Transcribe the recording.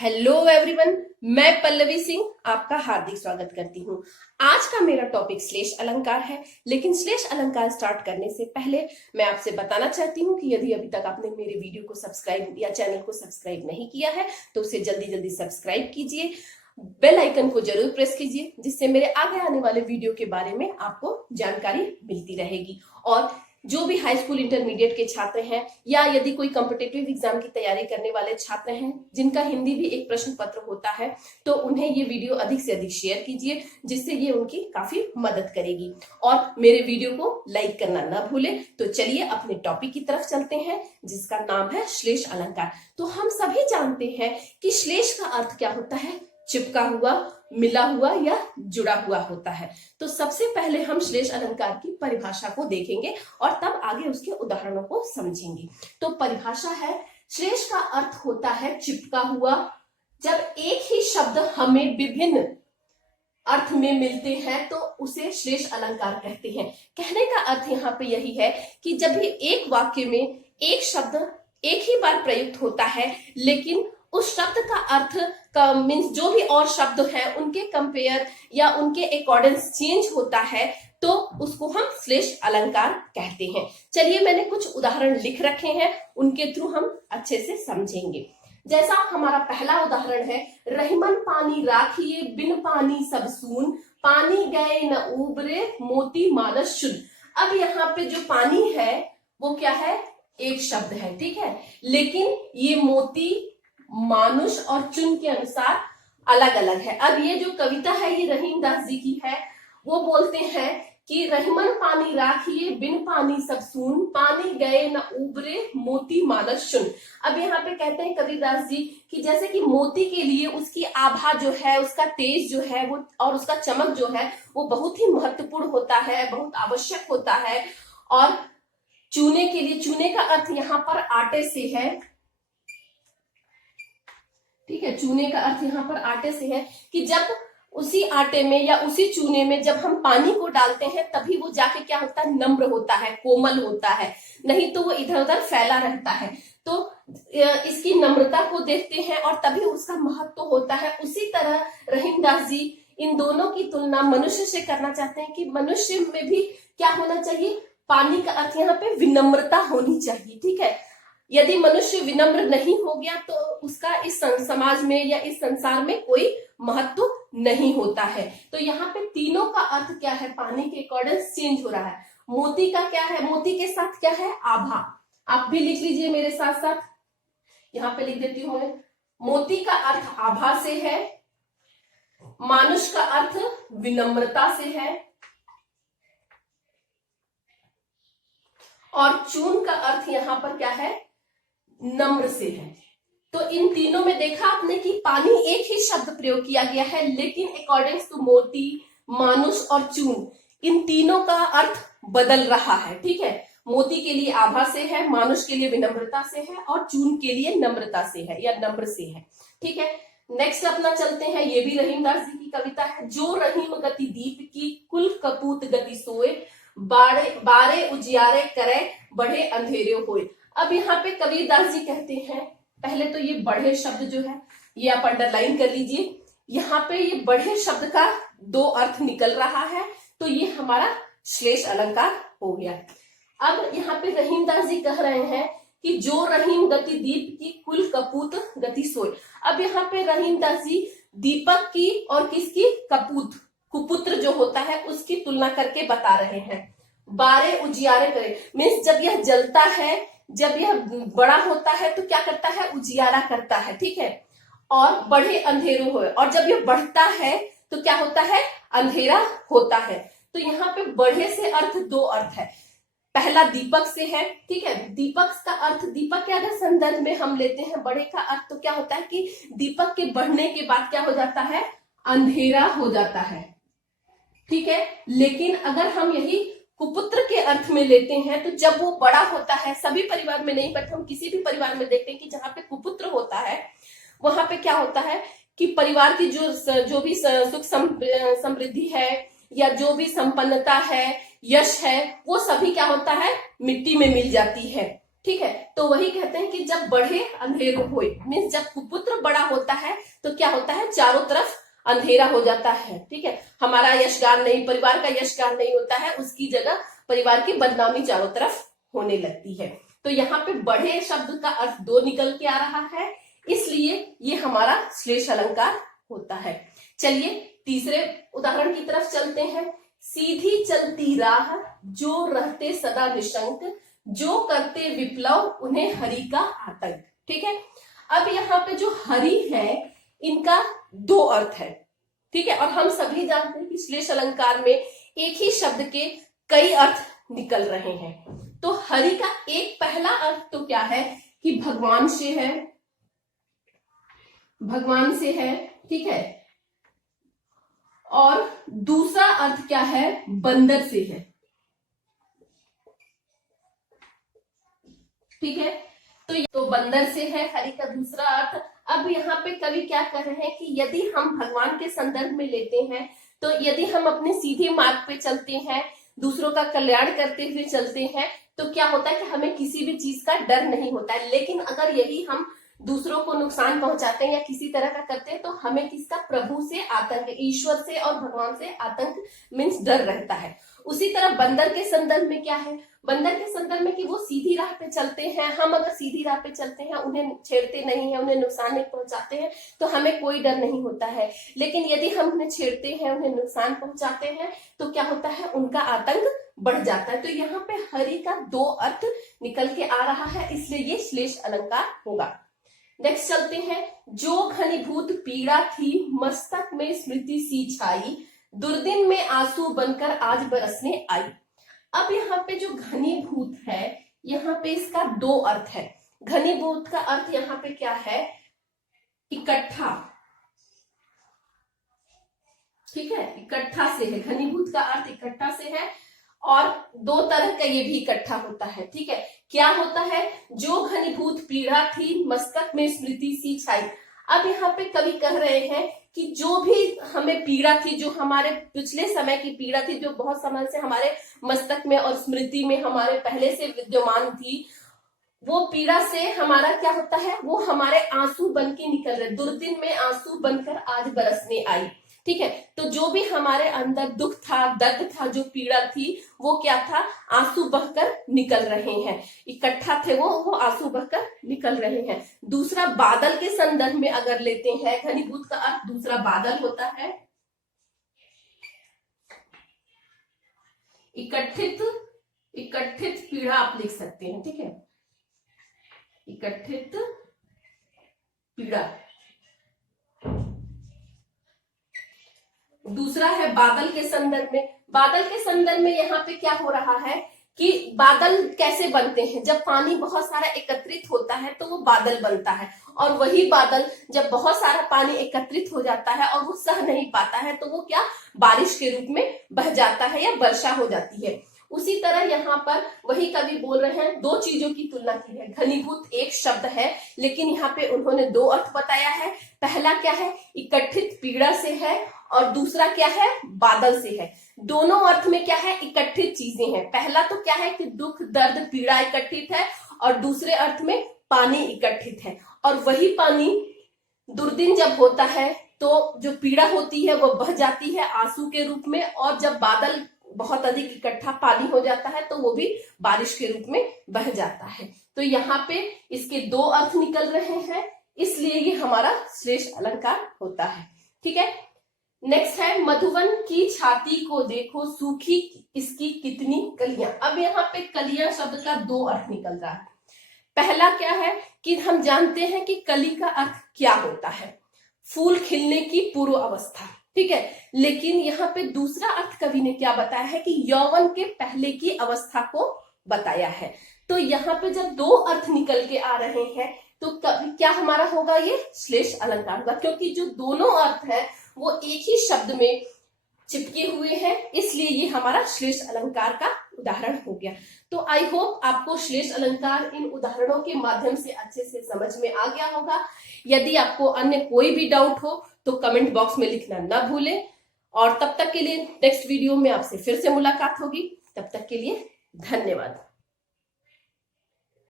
Hello everyone, मैं पल्लवी सिंह आपका हार्दिक स्वागत करती हूँ। आज का मेरा टॉपिक श्लेष अलंकार है। लेकिन श्लेष अलंकार स्टार्ट करने से पहले मैं आपसे बताना चाहती हूँ कि यदि अभी तक आपने मेरे वीडियो को सब्सक्राइब या चैनल को सब्सक्राइब नहीं किया है तो उसे जल्दी जल्दी सब्सक्राइब कीजिए, बेल आइकन को जरूर प्रेस कीजिए, जिससे मेरे आगे आने वाले वीडियो के बारे में आपको जानकारी मिलती रहेगी। और जो भी हाई स्कूल इंटरमीडिएट के छात्र हैं या यदि कोई कॉम्पिटिटिव एग्जाम की तैयारी करने वाले छात्र हैं जिनका हिंदी भी एक प्रश्न पत्र होता है, तो उन्हें ये वीडियो अधिक से अधिक शेयर कीजिए, जिससे ये उनकी काफी मदद करेगी। और मेरे वीडियो को लाइक करना ना भूलें। तो चलिए अपने टॉपिक की तरफ चलते हैं, जिसका नाम है श्लेष अलंकार। तो हम सभी जानते हैं कि श्लेष का अर्थ क्या होता है, चिपका हुआ, मिला हुआ या जुड़ा हुआ होता है। तो सबसे पहले हम श्लेष अलंकार की परिभाषा को देखेंगे और तब आगे उसके उदाहरणों को समझेंगे। तो परिभाषा है, श्लेष का अर्थ होता है चिपका हुआ। जब एक ही शब्द हमें विभिन्न अर्थ में मिलते हैं तो उसे श्लेष अलंकार कहते हैं। कहने का अर्थ यहाँ पे यही है कि जब भी एक वाक्य में एक शब्द एक ही बार प्रयुक्त होता है, लेकिन उस शब्द का अर्थ का मीन्स जो भी और शब्द है उनके कंपेयर या उनके अकॉर्डिंग चेंज होता है, तो उसको हम श्लेष अलंकार कहते हैं। चलिए, मैंने कुछ उदाहरण लिख रखे हैं, उनके थ्रू हम अच्छे से समझेंगे। जैसा हमारा पहला उदाहरण है, रहीमन पानी राखिए बिन पानी सब सून, पानी गए न उबरे मोती मानस शुद्ध। अब यहाँ पे जो पानी है वो क्या है, एक शब्द है, ठीक है, लेकिन ये मोती, मानुष और चुन के अनुसार अलग अलग है। अब ये जो कविता है ये रहीम दास जी की है। वो बोलते हैं कि रहीमन पानी राखिए बिन पानी सब सून, पानी गए न उबरे मोती मानस चुन। अब यहाँ पे कहते हैं कबीरदास जी कि जैसे कि मोती के लिए उसकी आभा जो है, उसका तेज जो है वो और उसका चमक जो है वो बहुत ही महत्वपूर्ण होता है, बहुत आवश्यक होता है। और चूने के लिए, चूने का अर्थ यहाँ पर आटे से है, ठीक है, चूने का अर्थ यहाँ पर आटे से है कि जब उसी आटे में या उसी चूने में जब हम पानी को डालते हैं तभी वो जाके क्या होता है, नम्र होता है, कोमल होता है, नहीं तो वो इधर उधर फैला रहता है। तो इसकी नम्रता को देखते हैं और तभी उसका महत्व होता है। उसी तरह रहीमदास जी इन दोनों की तुलना मनुष्य से करना चाहते हैं कि मनुष्य में भी क्या होना चाहिए, पानी का अर्थ यहाँ पे विनम्रता होनी चाहिए, ठीक है। यदि मनुष्य विनम्र नहीं हो गया तो उसका इस समाज में या इस संसार में कोई महत्व नहीं होता है। तो यहाँ पे तीनों का अर्थ क्या है, पानी के अकॉर्डिंग चेंज हो रहा है। मोती का क्या है, मोती के साथ क्या है, आभा। आप भी लिख लीजिए मेरे साथ साथ, यहाँ पे लिख देती हूँ मैं। मोती का अर्थ आभा से है, मानुष का अर्थ विनम्रता से है और चून का अर्थ यहाँ पर क्या है, नम्र से है। तो इन तीनों में देखा आपने कि पानी एक ही शब्द प्रयोग किया गया है, लेकिन अकॉर्डिंग टू मोती, मानुष और चून इन तीनों का अर्थ बदल रहा है, ठीक है। मोती के लिए आभा से है, मानुष के लिए विनम्रता से है और चून के लिए नम्रता से है या नम्र से है, ठीक है। नेक्स्ट अपना चलते हैं, ये भी रहीमदास जी की कविता है। जो रहीम गति दीप की कुल कपूत गति सोए, बारे उजियारे करे बढ़े अंधेरे होए। अब यहाँ पे कबीरदास जी कहते हैं, पहले तो ये बढ़े शब्द जो है ये आप अंडरलाइन कर लीजिए। यहाँ पे ये बढ़े शब्द का दो अर्थ निकल रहा है, तो ये हमारा श्लेष अलंकार हो गया। अब यहाँ पे रहीमदास जी कह रहे हैं कि जो रहीम गति दीप की कुल कपूत गति सोए। अब यहाँ पे रहीमदास जी दीपक की और किसकी, कपूत, कुपुत्र जो होता है उसकी तुलना करके बता रहे हैं। बारे उजियारे करे मीन्स जब यह जलता है, जब यह बड़ा होता है तो क्या करता है, उजियारा करता है, ठीक है। और बढ़े अंधेरों होए, और जब यह बढ़ता है तो क्या होता है, अंधेरा होता है। तो यहाँ पे बढ़े से अर्थ दो अर्थ है। पहला दीपक से है, ठीक है। दीपक का अर्थ, दीपक के अगर संदर्भ में हम लेते हैं बढ़े का अर्थ तो क्या होता है कि दीपक के बढ़ने के बाद क्या हो जाता है, अंधेरा हो जाता है, ठीक है। लेकिन अगर हम यही कुपुत्र के अर्थ में लेते हैं तो जब वो बड़ा होता है, सभी परिवार में नहीं बट हम किसी भी परिवार में देखते हैं कि जहां पे कुपुत्र होता है वहां पे क्या होता है कि परिवार की जो भी सुख समृद्धि है या जो भी संपन्नता है, यश है, वो सभी क्या होता है, मिट्टी में मिल जाती है, ठीक है। तो वही कहते हैं कि जब बढ़े अंधेरो होए, मीन्स जब कुपुत्र बड़ा होता है तो क्या होता है, चारों तरफ अंधेरा हो जाता है। ठीक है, हमारा यशगान नहीं, परिवार का यशगान नहीं होता है, उसकी जगह परिवार की बदनामी चारों तरफ होने लगती है। तो यहाँ पे बढ़े शब्द का अर्थ दो निकल के आ रहा है, इसलिए ये हमारा श्लेष अलंकार होता है। चलिए तीसरे उदाहरण की तरफ चलते हैं। सीधी चलती राह जो रहते सदा निशंक, जो करते विप्लव उन्हें हरि का आतंक। ठीक है, अब यहाँ पे जो हरि है इनका दो अर्थ है। ठीक है, और हम सभी जानते हैं कि श्लेष अलंकार में एक ही शब्द के कई अर्थ निकल रहे हैं। तो हरि का एक पहला अर्थ तो क्या है कि भगवान से है, भगवान से है। ठीक है, और दूसरा अर्थ क्या है, बंदर से है। ठीक है, तो बंदर से है हरि का दूसरा अर्थ। अब यहाँ पे कवि क्या कर रहे हैं कि यदि हम भगवान के संदर्भ में लेते हैं, तो यदि हम अपने सीधे मार्ग पे चलते हैं, दूसरों का कल्याण करते हुए चलते हैं, तो क्या होता है कि हमें किसी भी चीज का डर नहीं होता है। लेकिन अगर यही हम दूसरों को नुकसान पहुंचाते हैं या किसी तरह का करते हैं, तो हमें किसका, प्रभु से आतंक, ईश्वर से और भगवान से आतंक मीन्स डर रहता है। उसी तरह बंदर के संदर्भ में क्या है, बंदर के संदर्भ में कि वो सीधी राह पे चलते हैं, हम अगर सीधी राह पे चलते हैं, उन्हें छेड़ते नहीं है, उन्हें नुकसान नहीं पहुंचाते हैं, तो हमें कोई डर नहीं होता है। लेकिन यदि हम उन्हें छेड़ते हैं, उन्हें नुकसान पहुंचाते हैं, तो क्या होता है, उनका आतंक बढ़ जाता है। तो यहाँ पे हरि का दो अर्थ निकल के आ रहा है, इसलिए ये श्लेष अलंकार होगा। नेक्स्ट चलते हैं। जो घनीभूत पीड़ा थी मस्तक में स्मृति सी छाई, दुर्दिन में आंसू बनकर आज बरसने आई। अब यहाँ पे जो घनीभूत है, यहाँ पे इसका दो अर्थ है। घनीभूत का अर्थ यहाँ पे क्या है, इकट्ठा। ठीक है, इकट्ठा से है, घनीभूत का अर्थ इकट्ठा से है, और दो तरह का ये भी इकट्ठा होता है। ठीक है, क्या होता है, जो घनीभूत पीड़ा थी मस्तक में स्मृति सी छाई। अब यहाँ पे कवि कह रहे हैं कि जो भी हमें पीड़ा थी, जो हमारे पिछले समय की पीड़ा थी, जो बहुत समय से हमारे मस्तक में और स्मृति में हमारे पहले से विद्यमान थी, वो पीड़ा से हमारा क्या होता है, वो हमारे आंसू बन के निकल रहे, दुर्दिन में आंसू बनकर आज बरसने आई। ठीक है, तो जो भी हमारे अंदर दुख था, दर्द था, जो पीड़ा थी, वो क्या था, आंसू बहकर निकल रहे हैं, इकट्ठा थे वो आंसू बहकर निकल रहे हैं। दूसरा बादल के संदर्भ में अगर लेते हैं, घनीभूत का अर्थ दूसरा बादल होता है। इकट्ठित पीड़ा आप लिख सकते हैं। ठीक है, इकट्ठित पीड़ा। दूसरा है बादल के संदर्भ में। बादल के संदर्भ में यहाँ पे क्या हो रहा है कि बादल कैसे बनते हैं, जब पानी बहुत सारा एकत्रित होता है तो वो बादल बनता है, और वही बादल जब बहुत सारा पानी एकत्रित हो जाता है और वो सह नहीं पाता है, तो वो क्या, बारिश के रूप में बह जाता है या वर्षा हो जाती है। उसी तरह यहाँ पर वही कवि बोल रहे हैं, दो चीजों की तुलना की है। घनीभूत एक शब्द है, लेकिन यहाँ पे उन्होंने दो अर्थ बताया है। पहला क्या है, इकट्ठित पीड़ा से है, और दूसरा क्या है, बादल से है। दोनों अर्थ में क्या है, इकट्ठित चीजें हैं। पहला तो क्या है कि दुख दर्द पीड़ा इकट्ठित है, और दूसरे अर्थ में पानी इकट्ठित है। और वही पानी दुर्दिन जब होता है तो जो पीड़ा होती है वो बह जाती है आंसू के रूप में, और जब बादल बहुत अधिक इकट्ठा पानी हो जाता है तो वो भी बारिश के रूप में बह जाता है। तो यहाँ पे इसके दो अर्थ निकल रहे हैं, इसलिए ये हमारा श्लेष अलंकार होता है। ठीक है, नेक्स्ट है, मधुवन की छाती को देखो सूखी इसकी कितनी कलियां। अब यहाँ पे कलियां शब्द का दो अर्थ निकल रहा है। पहला क्या है कि हम जानते हैं कि कली का अर्थ क्या होता है, फूल खिलने की पूर्व अवस्था। ठीक है, लेकिन यहाँ पे दूसरा अर्थ कवि ने क्या बताया है कि यौवन के पहले की अवस्था को बताया है। तो यहाँ पे जब दो अर्थ निकल के आ रहे हैं तो क्या हमारा होगा, ये श्लेष अलंकार होगा, क्योंकि जो दोनों अर्थ है वो एक ही शब्द में चिपके हुए हैं, इसलिए ये हमारा श्लेष अलंकार का उदाहरण हो गया। तो आई होप आपको श्लेष अलंकार इन उदाहरणों के माध्यम से अच्छे से समझ में आ गया होगा। यदि आपको अन्य कोई भी डाउट हो तो कमेंट बॉक्स में लिखना ना भूलें, और तब तक के लिए नेक्स्ट वीडियो में आपसे फिर से मुलाकात होगी। तब तक के लिए धन्यवाद।